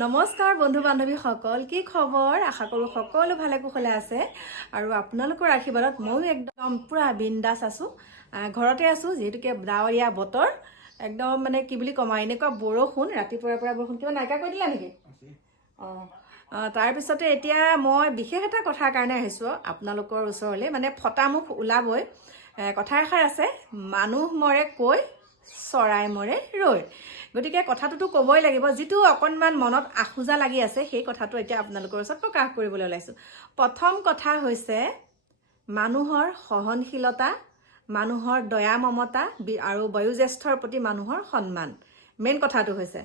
নমস্কাৰ বন্ধু বান্ধৱী সকল, কি খবৰ? আশা কৰোঁ সকলো ভালে কুশলে আছে আৰু আপোনালোকৰ আশীৰ্বাদত ময়ো একদম পুৰা বিন্দাছ আছোঁ। ঘৰতে আছোঁ, যিহেতুকে ডাৱৰীয়া বতৰ একদম মানে কি বুলি ক'ম আৰু এনেকুৱা বৰষুণ, ৰাতিপুৱাৰ পৰা বৰষুণ। কিবা নাইকিয়া কৰি দিলা নেকি? তাৰপিছতে এতিয়া মই বিশেষ এটা কথাৰ কাৰণে আহিছোঁ আপোনালোকৰ ওচৰলৈ, মানে ফটামুখ ওলাবই। কথা এষাৰ আছে, মানুহ মৰে কৈ চৰাই মৰে ৰৈ। গতিকে কথাটোতো ক'বই লাগিব, যিটো অকণমান মনত আখোজা লাগি আছে সেই কথাটো এতিয়া আপোনালোকৰ ওচৰত প্ৰকাশ কৰিবলৈ ওলাইছোঁ। প্ৰথম কথা হৈছে মানুহৰ সহনশীলতা, মানুহৰ দয়া মমতা আৰু বয়োজ্যেষ্ঠৰ প্ৰতি মানুহৰ সন্মান, মেইন কথাটো হৈছে।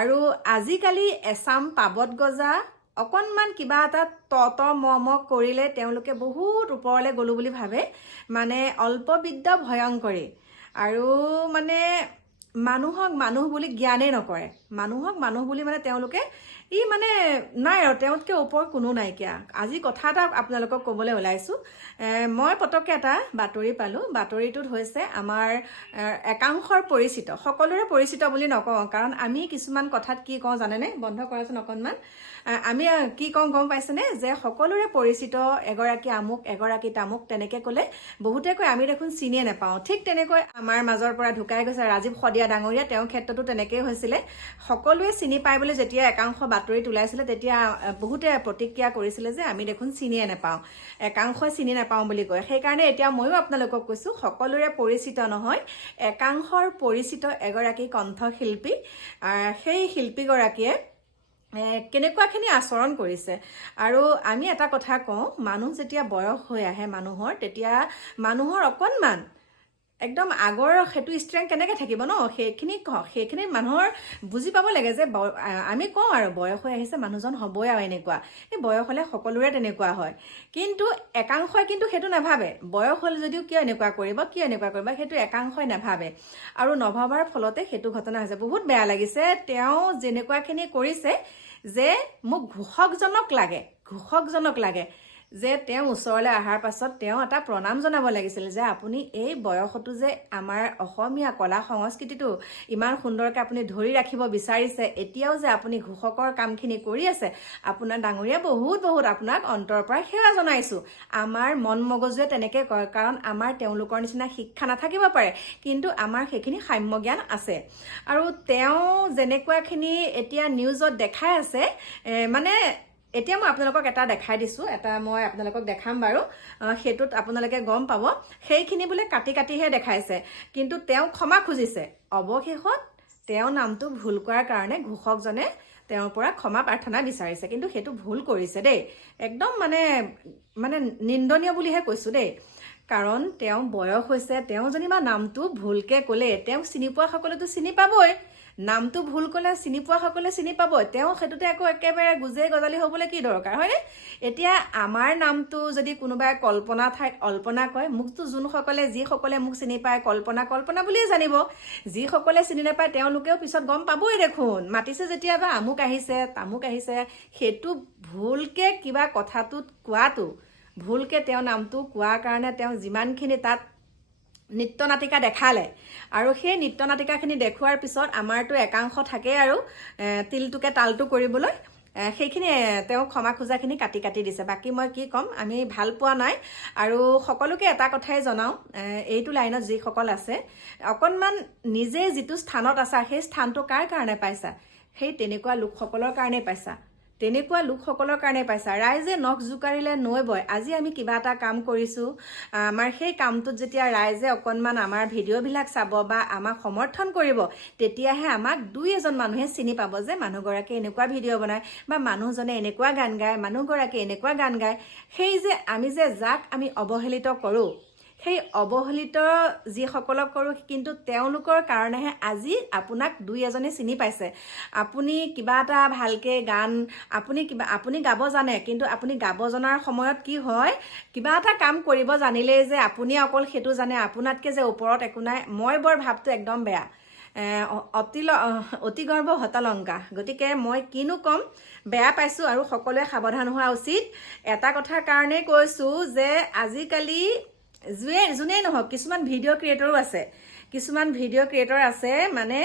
আৰু আজিকালি এচাম পাবত গজা অকণমান কিবা এটা ম কৰিলে তেওঁলোকে বহুত ওপৰলৈ গ'লোঁ বুলি ভাবে, মানে অল্পবিদ্য ভয়ংকৰী। আৰু মানে মানুহক মানুহ বুলি জ্ঞানেই নকৰে, মানুহক মানুহ বুলি মানে তেওঁলোকে মানে নাই আৰু তেওঁতকৈ ওপৰ কোনো নাইকিয়া। আজি কথা এটা আপোনালোকক ক'বলৈ ওলাইছোঁ। মই পটককৈ এটা বাতৰি পালোঁ। বাতৰিটোত হৈছে আমাৰ একাংশৰ পৰিচিত, সকলোৰে পৰিচিত বুলি নকওঁ, কাৰণ আমি কিছুমান কথাত কি কওঁ জানেনে? বন্ধ কৰাচোন অকণমান। আমি কি কওঁ গম পাইছেনে? যে সকলোৰে পৰিচিত এগৰাকী আমুক, এগৰাকী তামুক, তেনেকৈ ক'লে বহুতে কয় আমি দেখোন চিনিয়ে নাপাওঁ। ঠিক তেনেকৈ আমাৰ মাজৰ পৰা ঢুকাই গৈছে ৰাজীৱ শদিয়া ডাঙৰীয়া, তেওঁৰ ক্ষেত্ৰতো তেনেকেই হৈছিলে। সকলোৱে চিনি পায় বুলি যেতিয়া একাংশ বাতৰিত ওলাইছিলে, তেতিয়া বহুতে প্ৰতিক্ৰিয়া কৰিছিলে যে আমি দেখোন চিনিয়ে নাপাওঁ, একাংশই চিনি নাপাওঁ বুলি কয়। সেইকাৰণে এতিয়া ময়ো আপোনালোকক কৈছোঁ, সকলোৰে পৰিচিত নহয়, একাংশৰ পৰিচিত এগৰাকী কণ্ঠশিল্পী। সেই শিল্পীগৰাকীয়ে কেনেকুৱাখিনি আচৰণ কৰিছে। আৰু আমি এটা কথা কওঁ, মানুহ যেতিয়া বয়স হৈ আহে মানুহৰ, তেতিয়া মানুহৰ অকণমান একদম আগৰ সেইটো ষ্ট্ৰেংথ কেনেকৈ থাকিব ন? সেইখিনি মানুহৰ বুজি পাব লাগে যে আমি কওঁ আৰু বয়স হৈ আহিছে, মানুহজন হ'বই আৰু এনেকুৱা। এই বয়স হ'লে সকলোৰে তেনেকুৱা হয়, কিন্তু একাংশই কিন্তু সেইটো নাভাবে। বয়স হ'ল যদিও কিয় এনেকুৱা কৰিব, সেইটো একাংশই নাভাবে। আৰু নভবাৰ ফলতে সেইটো ঘটনা হৈছে। বহুত বেয়া লাগিছে। তেওঁ যেনেকুৱাখিনি কৰিছে যে মোক ঘোষকজনক লাগে যে তেওঁ ওচৰলৈ অহাৰ পাছত তেওঁ এটা প্ৰণাম জনাব লাগিছিল, যে আপুনি এই বয়সতো যে আমাৰ অসমীয়া কলা সংস্কৃতিটো ইমান সুন্দৰকৈ আপুনি ধৰি ৰাখিব বিচাৰিছে, এতিয়াও যে আপুনি ঘোষকৰ কামখিনি কৰি আছে, আপোনাৰ ডাঙৰীয়া বহুত আপোনাক অন্তৰৰ পৰা সেৱা জনাইছোঁ। আমাৰ মন মগজুৱে তেনেকৈ কয়, কাৰণ আমাৰ তেওঁলোকৰ নিচিনা শিক্ষা নাথাকিব পাৰে, কিন্তু আমাৰ সেইখিনি সাম্য জ্ঞান আছে। আৰু তেওঁ যেনেকুৱাখিনি এতিয়া নিউজত দেখাই আছে, মানে এতিয়া মই আপোনালোকক এটা দেখাই দিছোঁ, মই আপোনালোকক দেখাম বাৰু, সেইটোত আপোনালোকে গম পাব। সেইখিনি বোলে কাটিহে দেখাইছে, কিন্তু তেওঁ ক্ষমা খুজিছে। অৱশেষত তেওঁ নামটো ভুল কৰাৰ কাৰণে ঘোষকজনে তেওঁৰ পৰা ক্ষমা প্ৰাৰ্থনা বিচাৰিছে, কিন্তু সেইটো ভুল কৰিছে দেই, একদম মানে নিন্দনীয় বুলিহে কৈছোঁ দেই। কাৰণ তেওঁ বয়স হৈছে, তেওঁ যেনিবা নামটো ভুলকৈ ক'লে, তেওঁক চিনি পোৱা সকলেতো চিনি পাবই, নামটো ভুল ক'লে চিনি পোৱা সকলে চিনি পাবই, তেওঁ সেইটোতে আকৌ একেবাৰে গুজে গজালি হ'বলৈ কি দৰকাৰ, হয়নে? এতিয়া আমাৰ নামটো যদি কোনোবাই কল্পনা ঠাইত অল্পনা কয়, মোকতো যিসকলে মোক চিনি পায় কল্পনা বুলিয়ে জানিব। যিসকলে চিনি নাপায় তেওঁলোকেও পিছত গম পাবই দেখোন, মাতিছে যেতিয়া বা আমুক আহিছে তামুক আহিছে, সেইটো ভুলকৈ কিবা কথাটোত কোৱাটো, ভুলকৈ তেওঁ নামটো কোৱাৰ কাৰণে তেওঁ যিমানখিনি তাত নৃত্য নাটিকা দেখালে, আৰু সেই নৃত্য নাটিকাখিনি দেখুৱাৰ পিছত আমাৰতো একাংশ থাকেই আৰু তিলটোকে তালটো কৰিবলৈ, সেইখিনি তেওঁ ক্ষমা খোজাখিনি কাটি দিছে। বাকী মই কি ক'ম, আমি ভাল পোৱা নাই। আৰু সকলোকে এটা কথাই জনাওঁ, এইটো লাইনত যিসকল আছে, অকণমান নিজে যিটো স্থানত আছা, সেই স্থানটো কাৰ কাৰণে পাইছা? সেই তেনেকুৱা লোকসকলৰ কাৰণেই পাইছা, ৰাইজে নখ জোকাৰিলে নৈ বয়। আজি আমি কিবা এটা কাম কৰিছোঁ, আমাৰ সেই কামটোত যেতিয়া ৰাইজে অকণমান আমাৰ ভিডিঅ'বিলাক চাব বা আমাক সমৰ্থন কৰিব, তেতিয়াহে আমাক দুই এজন মানুহে চিনি পাব যে মানুহগৰাকীয়ে এনেকুৱা ভিডিঅ' বনায়, বা মানুহজনে এনেকুৱা গান গায়, মানুহগৰাকীয়ে এনেকুৱা গান গায়। সেই যে আমি যাক আমি অৱহেলিত কৰোঁ, সেই অৱহেলিত যিসকলক কৰোঁ, কিন্তু তেওঁলোকৰ কাৰণেহে আজি আপোনাক দুই এজনে চিনি পাইছে। আপুনি কিবা এটা ভালকৈ আপুনি গাব জানে, কিন্তু আপুনি গাব জনাৰ সময়ত কি হয়, কিবা এটা কাম কৰিব জানিলেই যে আপুনি অকল সেইটো জানে, আপোনাতকৈ যে ওপৰত একো নাই, মই বৰ ভাৱটো একদম বেয়া। অতি গৰ্ব হতালংকা। গতিকে মই কিনো ক'ম, বেয়া পাইছোঁ আৰু সকলোৱে সাৱধান হোৱা উচিত। এটা কথাৰ কাৰণেই কৈছোঁ যে আজিকালি যোনেই নহওক, কিছুমান ভিডিঅ' ক্ৰিয়েটৰো আছে, কিছুমান ভিডিঅ' ক্ৰিয়েটৰ আছে মানে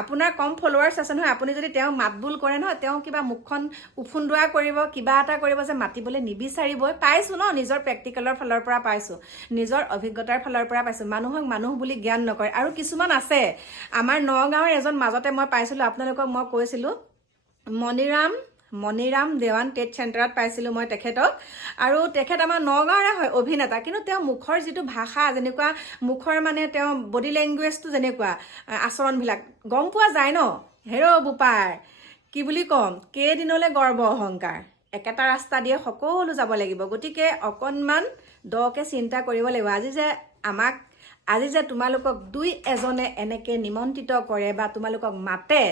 আপোনাৰ কম ফলোৱাৰ্ছ আছে নহয়, আপুনি যদি তেওঁ মাতবোল কৰে নহয়, তেওঁ কিবা মুখখন উফুন্দোৱা কৰিব, কিবা এটা কৰিব যে মাতিবলৈ নিবিচাৰিবই। পাইছোঁ ন, নিজৰ প্ৰেক্টিকেলৰ ফালৰ পৰা পাইছোঁ, নিজৰ অভিজ্ঞতাৰ ফালৰ পৰা পাইছোঁ। মানুহক মানুহ বুলি জ্ঞান নকৰে। আৰু কিছুমান আছে, আমাৰ নগাঁৱৰ এজন মাজতে মই পাইছিলোঁ, আপোনালোকক মই কৈছিলোঁ, মণিৰাম দেৱান টেট চেণ্টাৰত পাইছিলোঁ মই তেখেতক। আৰু তেখেত আমাৰ নগাঁৱৰে হয়, অভিনেতা, কিন্তু তেওঁ মুখৰ যিটো ভাষা, যেনেকুৱা মুখৰ মানে তেওঁ বডি লেংগুৱেজটো যেনেকুৱা, আচৰণবিলাক গম পোৱা যায় ন। হেৰ' বোপাৰ, কি বুলি ক'ম, কেইদিনলৈ গৰ্ব অহংকাৰ, একেটা ৰাস্তা দিয়ে সকলো যাব লাগিব। গতিকে অকণমান দকে চিন্তা কৰিব লাগিব। আজি যে তোমালোকক দুই এজনে এনেকৈ নিমন্ত্ৰিত কৰে বা তোমালোকক মাতে,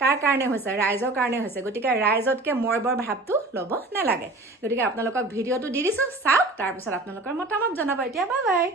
কাৰ কাৰণে হৈছে? ৰাইজৰ কাৰণে হৈছে। গতিকে ৰাইজতকৈ মই বৰ ভাৱটো ল'ব নালাগে। গতিকে আপোনালোকক ভিডিঅ'টো দি দিছোঁ, চাওক, তাৰপিছত আপোনালোকৰ মতামত জনাব। এতিয়া বাই বাই।